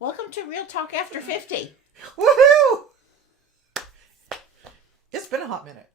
Welcome to Real Talk After 50. Woohoo! It's been a hot minute.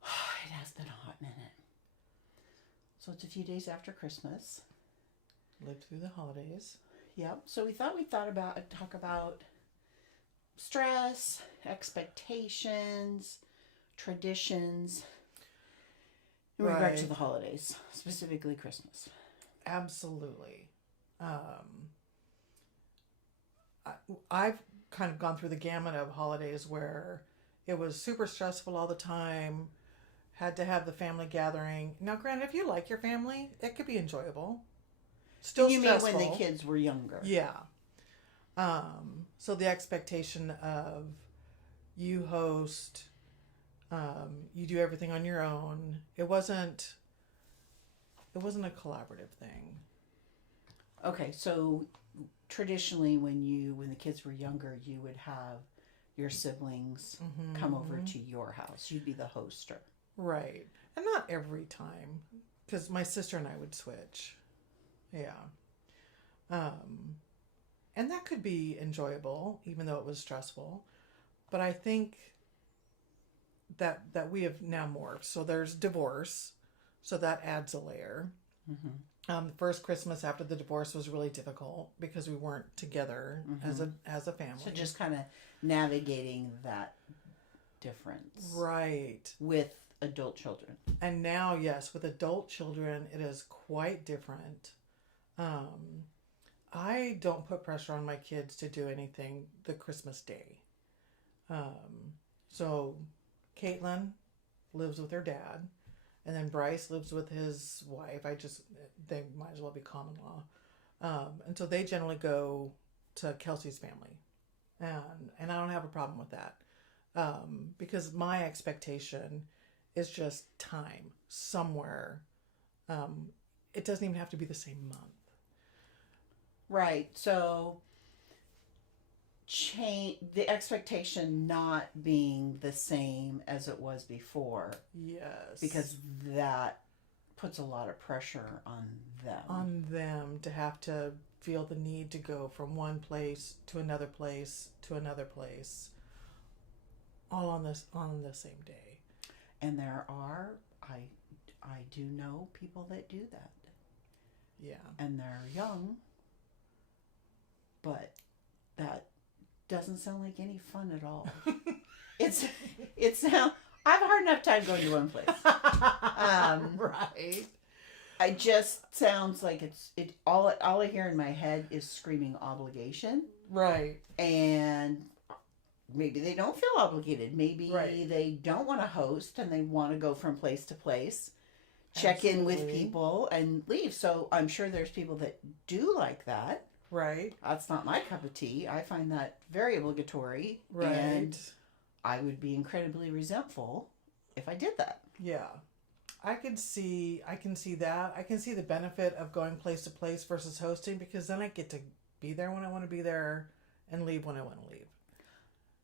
It has been a hot minute. So it's a few days after Christmas. Lived through the holidays. Yep. So we thought talk about stress, expectations, traditions in regard to the holidays, specifically Christmas. Absolutely. I've kind of gone through the gamut of holidays where it was super stressful all the time. Had to have the family gathering. Now, granted, if you like your family, it could be enjoyable. Still you stressful. mean when the kids were younger? Yeah. So the expectation of you host, you do everything on your own. It wasn't a collaborative thing. Okay, so traditionally when the kids were younger, you would have your siblings come over to your house. You'd be the hoster. Right. And not every time, because my sister and I would switch. Yeah. And that could be enjoyable, even though it was stressful. But I think that we have now morphed. So there's divorce, so that adds a layer. The first Christmas after the divorce was really difficult because we weren't together as a family. So just kind of navigating that difference. Right. With adult children. And now, yes, with adult children, it is quite different. I don't put pressure on my kids to do anything the Christmas day. So Caitlin lives with her dad, and then Bryce lives with his wife. They might as well be common law. And so they generally go to Kelsey's family. And I don't have a problem with that. Because my expectation is just time somewhere. It doesn't even have to be the same month. Right. So the expectation not being the same as it was before. Yes. Because that puts a lot of pressure on them. On them to have to feel the need to go from one place to another place to another place, all on the same day. And there are, I do know people that do that. Yeah. And they're young, but that doesn't sound like any fun at all. It's now, I have a hard enough time going to one place. Right. It just sounds like all I hear in my head is screaming obligation. Right. And maybe they don't feel obligated. Maybe they don't want to host and they want to go from place to place, check in with people and leave. So I'm sure there's people that do like that. Right. That's not my cup of tea. I find that very obligatory. Right. And I would be incredibly resentful if I did that. Yeah. I can see that. I can see the benefit of going place to place versus hosting, because then I get to be there when I want to be there and leave when I want to leave.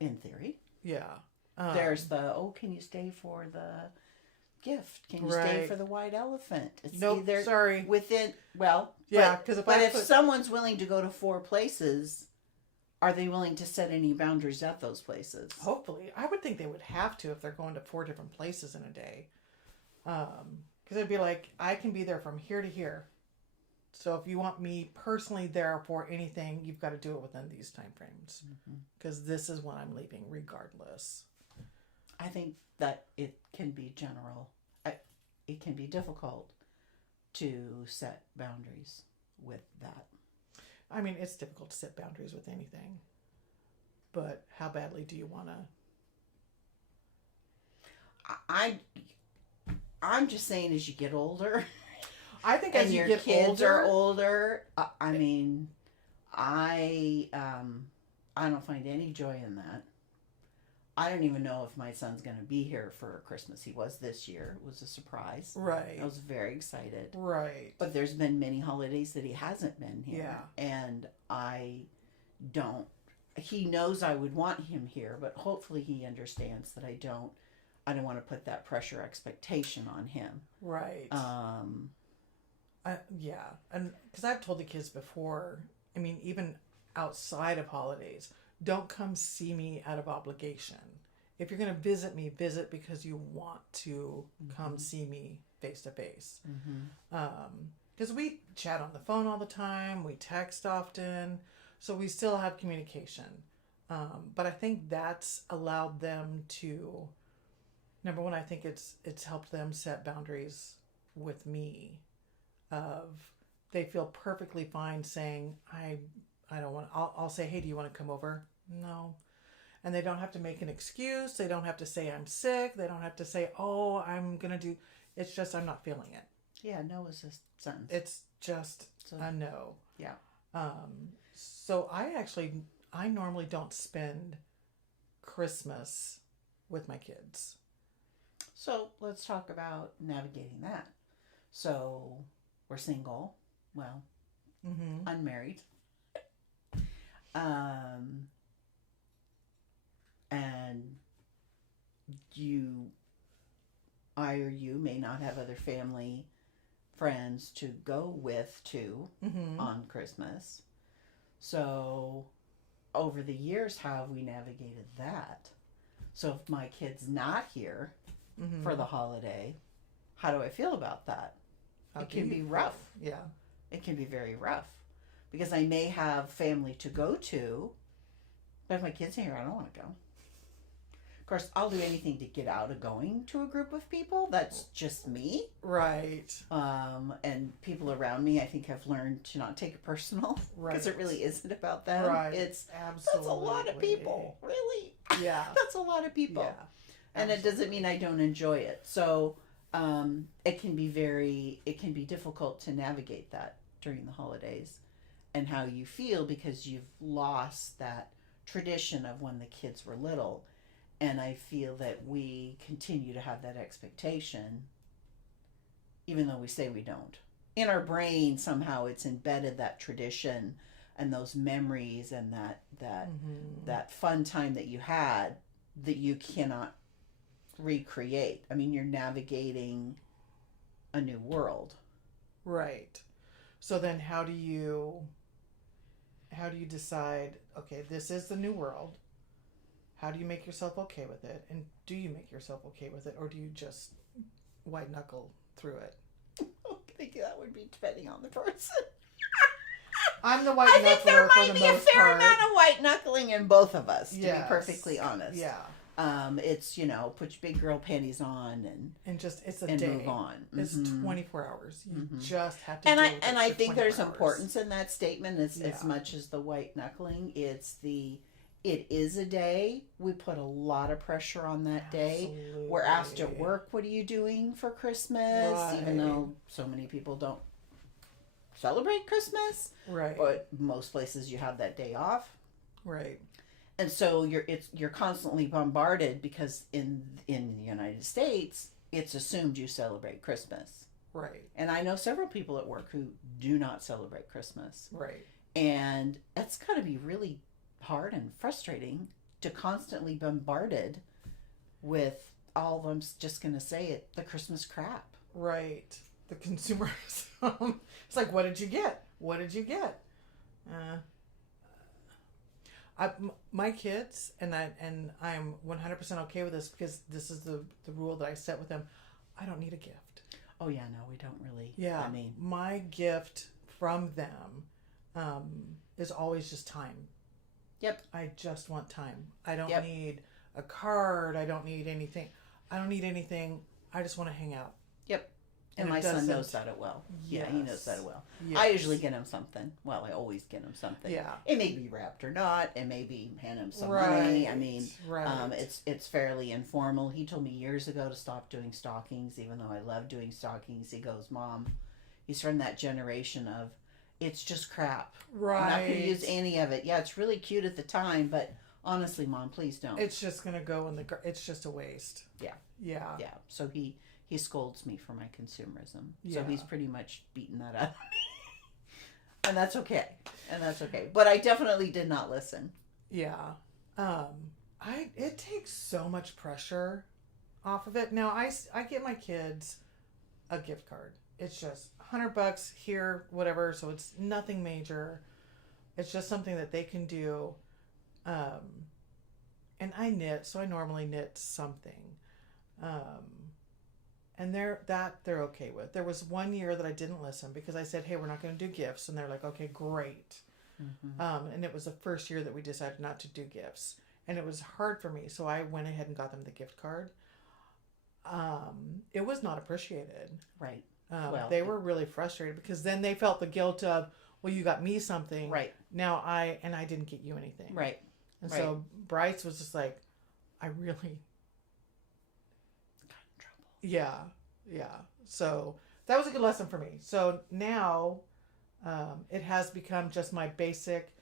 In theory. Yeah. There's can you stay for the gift? Can you stay for the white elephant? It's either sorry. Within, if someone's willing to go to 4 places, are they willing to set any boundaries at those places? Hopefully. I would think they would have to if they're going to 4 different places in a day. Because it'd be like, I can be there from here to here. So if you want me personally there for anything, you've got to do it within these time frames. Because this is when I'm leaving regardless. I think that it can be general. It can be difficult to set boundaries with that. I mean, it's difficult to set boundaries with anything. But how badly do you want to? I'm just saying, as you get older, I think as you get kids are older, I mean, I don't find any joy in that. I don't even know if my son's going to be here for Christmas. He was this year. It was a surprise. Right. I was very excited. Right. But there's been many holidays that he hasn't been here. Yeah. And he knows I would want him here, but hopefully he understands that I don't want to put that pressure expectation on him. Right. Yeah. And because I've told the kids before, I mean, even outside of holidays. Don't come see me out of obligation. If you're going to visit me, visit because you want to come see me face to face. Because we chat on the phone all the time, we text often, so we still have communication. But I think that's allowed them to, number one, I think it's helped them set boundaries with me. Of they feel perfectly fine saying I don't want. I'll say, hey, do you want to come over? No. And they don't have to make an excuse. They don't have to say I'm sick. They don't have to say, oh, I'm gonna do. It's just I'm not feeling it. Yeah, no is a sentence. It's just a no. Yeah. So I normally don't spend Christmas with my kids. So let's talk about navigating that. So we're single, well, unmarried. And I or you may not have other family friends to go with on Christmas. So over the years, how have we navigated that? So if my kid's not here for the holiday, how do I feel about that? It can be rough. Yeah. It can be very rough. Because I may have family to go to, but if my kid's here, I don't want to go. Of course, I'll do anything to get out of going to a group of people. That's just me. Right. And people around me, I think, have learned to not take it personal. Right. Because it really isn't about them. Right. It's absolutely. That's a lot of people. Really. Yeah. That's a lot of people. Yeah. And it doesn't mean I don't enjoy it. So it can be difficult to navigate that during the holidays and how you feel because you've lost that tradition of when the kids were little. And I feel that we continue to have that expectation, even though we say we don't. In our brain, somehow it's embedded that tradition and those memories and that fun time that you had that you cannot recreate. I mean, you're navigating a new world. Right. So then how do you decide, okay, this is the new world. How do you make yourself okay with it? And do you make yourself okay with it? Or do you just white knuckle through it? I think that would be depending on the person. I'm the white knuckler. I think there might be a fair amount of white knuckling in both of us, to be perfectly honest. Yeah. It's, put your big girl panties on and just it's a and day. move on. It's 24 hours. You just have to. And deal with I it for think there's 24 hours. importance in that statement as much as the white knuckling. It is a day. We put a lot of pressure on that day. Absolutely. We're asked at work, what are you doing for Christmas? Right. Even though so many people don't celebrate Christmas. Right. But most places you have that day off. Right. And so you're constantly bombarded because in the United States, it's assumed you celebrate Christmas. Right. And I know several people at work who do not celebrate Christmas. Right. And that's got to be really hard and frustrating to constantly bombarded with all of them, just going to say it, the Christmas crap. Right. The consumerism. It's like, what did you get? What did you get? My kids, and I'm 100% okay with this because this is the rule that I set with them. I don't need a gift. Oh yeah, no, we don't really. Yeah. I mean, my gift from them is always just time. Yep. I just want time. I don't Yep. need a card. I don't need anything. I just want to hang out. Yep. And my son knows that well. Yes. Yeah, he knows that well. Yes. I usually get him something. Well, I always get him something. Yeah. It may be wrapped or not. It may be hand him some Right. money. I mean, right. it's fairly informal. He told me years ago to stop doing stockings, even though I love doing stockings. He goes, Mom, he's from that generation of, it's just crap. Right. I'm not going to use any of it. Yeah, it's really cute at the time, but honestly, Mom, please don't. It's just going to go in it's just a waste. Yeah. Yeah. Yeah. So he scolds me for my consumerism. Yeah. So he's pretty much beaten that out of me. And that's okay. But I definitely did not listen. Yeah. It takes so much pressure off of it. Now I get my kids a gift card. It's just $100 here, whatever. So it's nothing major. It's just something that they can do. And I knit, so I normally knit something. And they're okay with. There was one year that I didn't listen because I said, "Hey, we're not going to do gifts," and they're like, "Okay, great." And it was the first year that we decided not to do gifts, and it was hard for me, so I went ahead and got them the gift card. It was not appreciated. Right. They were really frustrated because then they felt the guilt of, well, you got me something, right? Now I didn't get you anything, right? And so Bryce was just like, I really. Yeah. So that was a good lesson for me. So now it has become just my basic.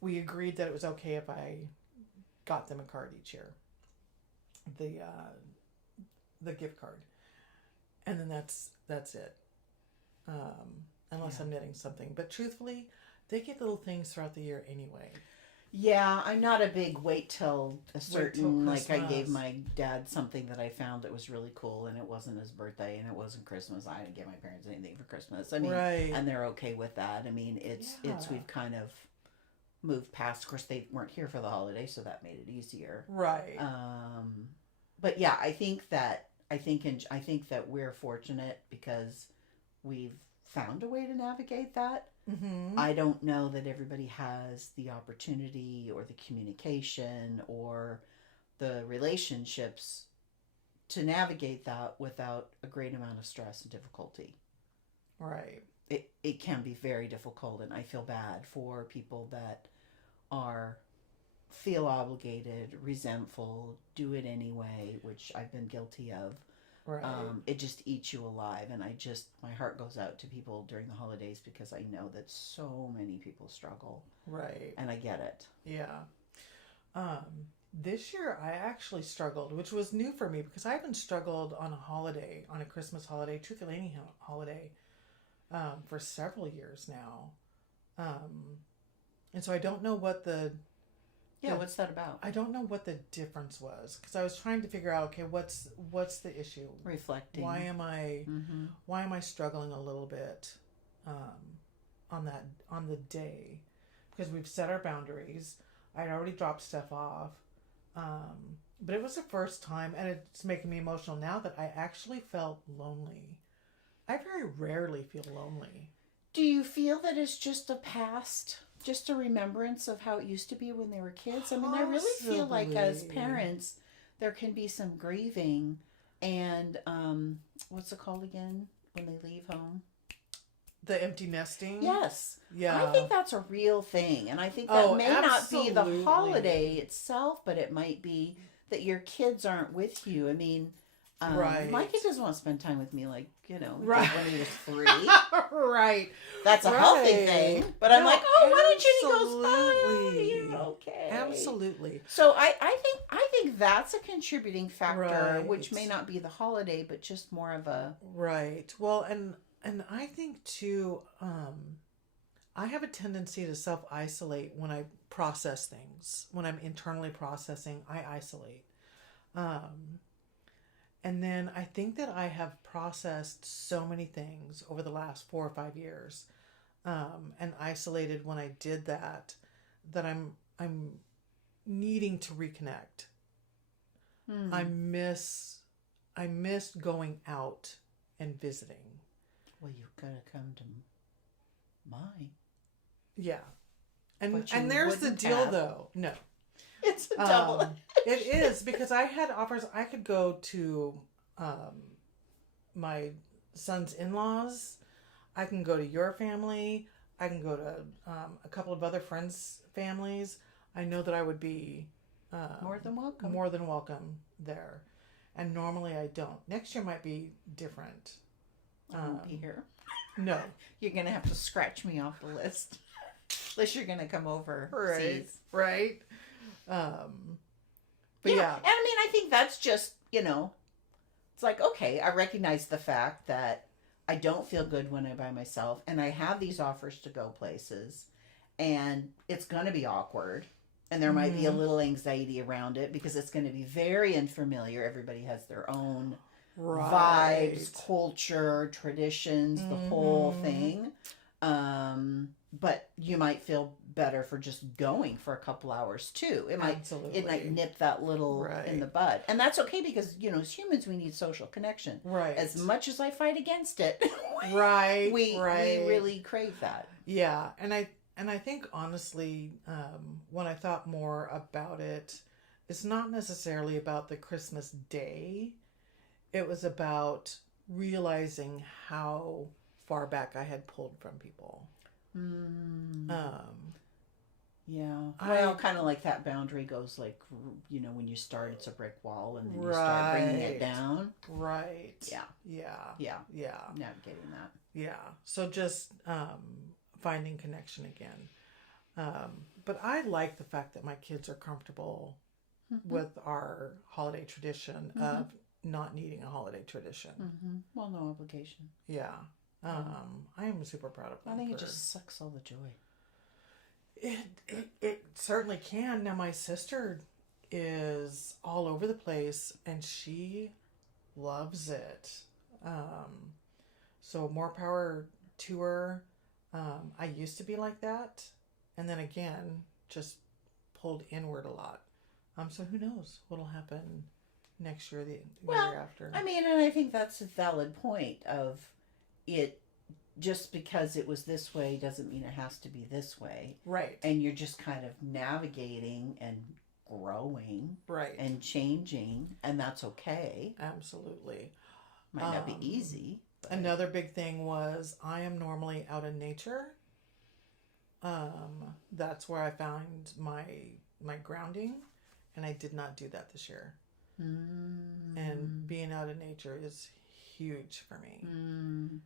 We agreed that it was okay if I got them a card each year. The gift card. And then that's it. Unless I'm knitting something. But truthfully, they get little things throughout the year anyway. Yeah, I'm not a big wait till a certain, like I gave my dad something that I found that was really cool and it wasn't his birthday and it wasn't Christmas. I didn't give my parents anything for Christmas. I mean, and they're okay with that. I mean, it's we've kind of moved past. Of course, they weren't here for the holiday, so that made it easier. Right. But yeah, I think that we're fortunate because we've found a way to navigate that. Mm-hmm. I don't know that everybody has the opportunity or the communication or the relationships to navigate that without a great amount of stress and difficulty. Right. It can be very difficult, and I feel bad for people that feel obligated, resentful, do it anyway, which I've been guilty of. Right. It just eats you alive, and my heart goes out to people during the holidays because I know that so many people struggle. Right. And I get it. Yeah. This year I actually struggled, which was new for me because I haven't struggled on a Christmas holiday, truthfully any holiday, for several years now. And so I don't know what what's that about? I don't know what the difference was because I was trying to figure out, okay, what's the issue? Reflecting. Why am I struggling a little bit on the day? Because we've set our boundaries. I'd already dropped stuff off. But it was the first time, and it's making me emotional now that I actually felt lonely. I very rarely feel lonely. Do you feel that it's just a past? Just a remembrance of how it used to be when they were kids? I mean, I really feel like as parents, there can be some grieving and, what's it called again when they leave home? The empty nesting? Yes. Yeah. I think that's a real thing. And I think that may not be the holiday itself, but it might be that your kids aren't with you. I mean, my kid doesn't want to spend time with me like, right. when he was 3. Right. That's a healthy thing. But I'm like, oh, why don't you? He goes, you're okay. Absolutely. So I think that's a contributing factor, which may not be the holiday, but just more of a... Right. Well, and I think too, I have a tendency to self-isolate when I process things. When I'm internally processing, I isolate. And then I think that I have processed so many things over the last 4 or 5 years, and isolated when I did that I'm needing to reconnect. I missed going out and visiting. Well, you've got to come to mine. Yeah. And there's the deal though. No. It's a double. It is because I had offers. I could go to my son's in-laws. I can go to your family. I can go to a couple of other friends' families. I know that I would be more than welcome. More than welcome there. And normally I don't. Next year might be different. I won't be here. No. You're going to have to scratch me off the list. Unless you're going to come over. Right. Right. But yeah. And I mean, I think that's just, it's like, okay, I recognize the fact that I don't feel good when I'm by myself and I have these offers to go places and it's going to be awkward and there might be a little anxiety around it because it's going to be very unfamiliar. Everybody has their own vibes, culture, traditions, the whole thing. but you might feel better for just going for a couple hours too. It might Absolutely. nip that little in the Right. bud, and that's okay because as humans we need social connection. Right. As much as I fight against it, Right. we Right. really crave that. Yeah, and I think honestly, when I thought more about it, it's not necessarily about the Christmas day. It was about realizing how far back I had pulled from people. Mm, Um, yeah. I Well, kind of like that boundary goes like when you start, it's a brick wall, and then you start bringing it right, down. right, Yeah, yeah, yeah. yeah, Navigating that. yeah. So just finding connection again. But I like the fact that my kids are comfortable Mm-hmm. with our holiday tradition of not needing a holiday tradition. Mm-hmm. Well, no obligation. Yeah. I am super proud of them. I think it just sucks all the joy. It certainly can. Now my sister is all over the place and she loves it. So more power to her. I used to be like that, and then again just pulled inward a lot. So who knows what'll happen next year, the year after. I mean, and I think that's a valid point of it. Just because it was this way doesn't mean it has to be this way. Right. And you're just kind of navigating and growing Right. and changing, and that's okay. Absolutely. Might not be easy. But... Another big thing was I am normally out in nature. That's where I found my grounding, and I did not do that this year. And being out in nature is huge for me.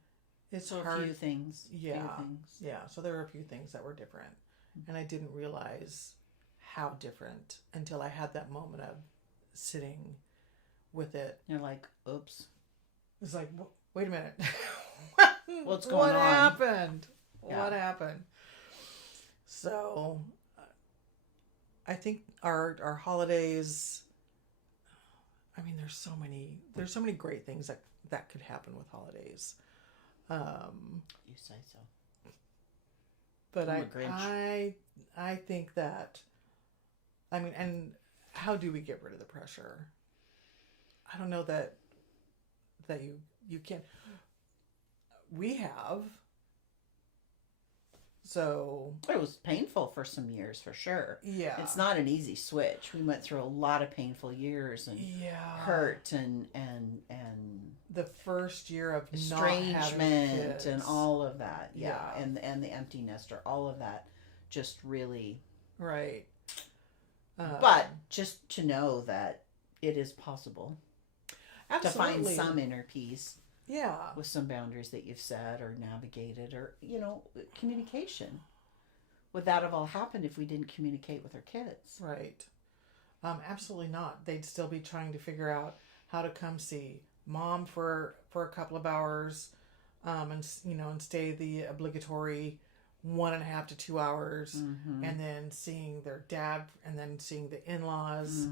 It's so hard. A few things. Yeah. Few things. Yeah. So there were a few things that were different, and I didn't realize how different until I had that moment of sitting with it. You're like, oops. It's like, wait a minute. What's going what on? happened? Yeah. What happened? So, I think our holidays. I mean, there's so many great things that could happen with holidays. You say so. But I'm a Grinch. I think that, I mean, and how do we get rid of the pressure? I don't know that you can. We have. So it was painful for some years, for sure. Yeah, it's not an easy switch. We went through a lot of painful years and hurt and the first year of estrangement and all of that. Yeah, and the empty nester, all of that, just really right. But just to know that it is possible. Absolutely. To find some inner peace. Yeah. With some boundaries that you've set or navigated, or, communication. Would that have all happened if we didn't communicate with our kids? Right. Absolutely not. They'd still be trying to figure out how to come see mom for a couple of hours, and stay the obligatory 1.5 to 2 hours, and then seeing their dad, and then seeing the in-laws.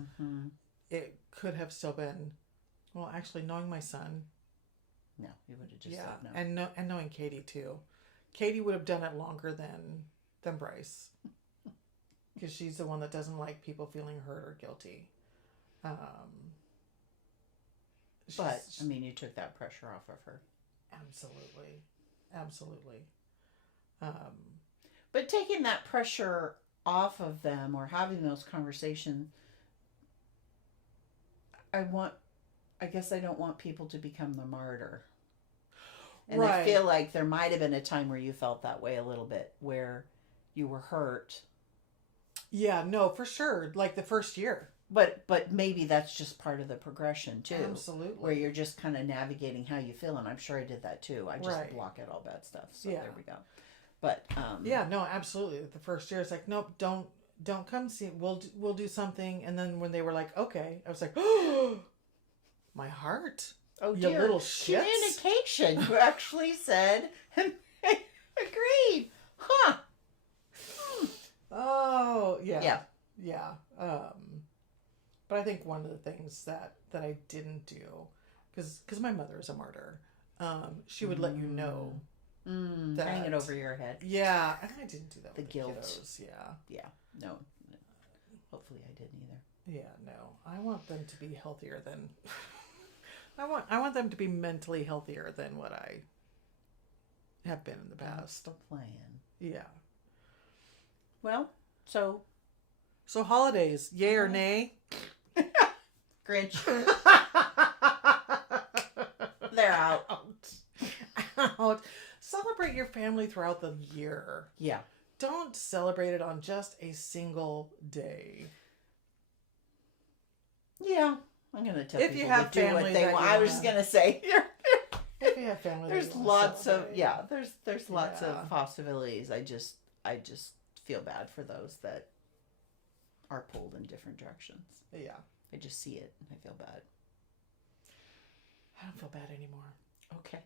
It could have still been, well, actually, knowing my son. No, you would have just said no. And knowing Katie too. Katie would have done it longer than Bryce, because she's the one that doesn't like people feeling hurt or guilty. But I mean, you took that pressure off of her. Absolutely. But taking that pressure off of them or having those conversations, I guess I don't want people to become the martyr. And I feel like there might have been a time where you felt that way a little bit, where you were hurt. Yeah, no, for sure. Like the first year. But maybe that's just part of the progression too. Absolutely. Where you're just kind of navigating how you feel, and I'm sure I did that too. I just block out all bad stuff. So there we go. But yeah, no, absolutely. The first year, it's like, nope, don't come see. We'll do something. And then when they were like, okay, I was like, oh, my heart. Oh, you dear. Little shits. Communication. You actually said, agreed. Huh. Oh, yeah. Yeah. But I think one of the things that I didn't do, because my mother is a martyr, she would let you know Hang it over your head. Yeah, and I didn't do that The with guilt. the kiddos. Yeah. Yeah. No. Hopefully I didn't either. Yeah, no. I want them to be healthier than I want them to be mentally healthier than what I have been in the That's past. the plan. Yeah. Well, so holidays, yay or nay? Grinch. They're out. Out. Celebrate your family throughout the year. Yeah. Don't celebrate it on just a single day. Yeah. I'm gonna tell If people you have to do what family they that want. you I was wanna- just gonna say If you have family, there's that you wanna lots of celebrate. there's lots Yeah. of possibilities. I just feel bad for those that are pulled in different directions. Yeah. I just see it and I feel bad. I don't feel bad anymore. Okay.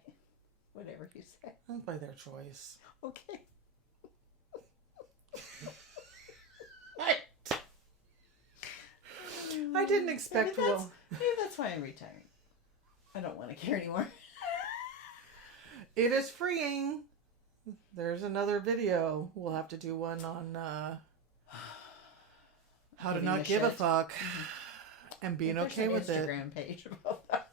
Whatever you say. That's by their choice. Okay. I didn't expect Maybe that's why I'm retiring. I don't want to care anymore. It is freeing. There's another video. We'll have to do one on how to Giving not a give a shit. fuck and being There's okay an with it. Instagram page about that.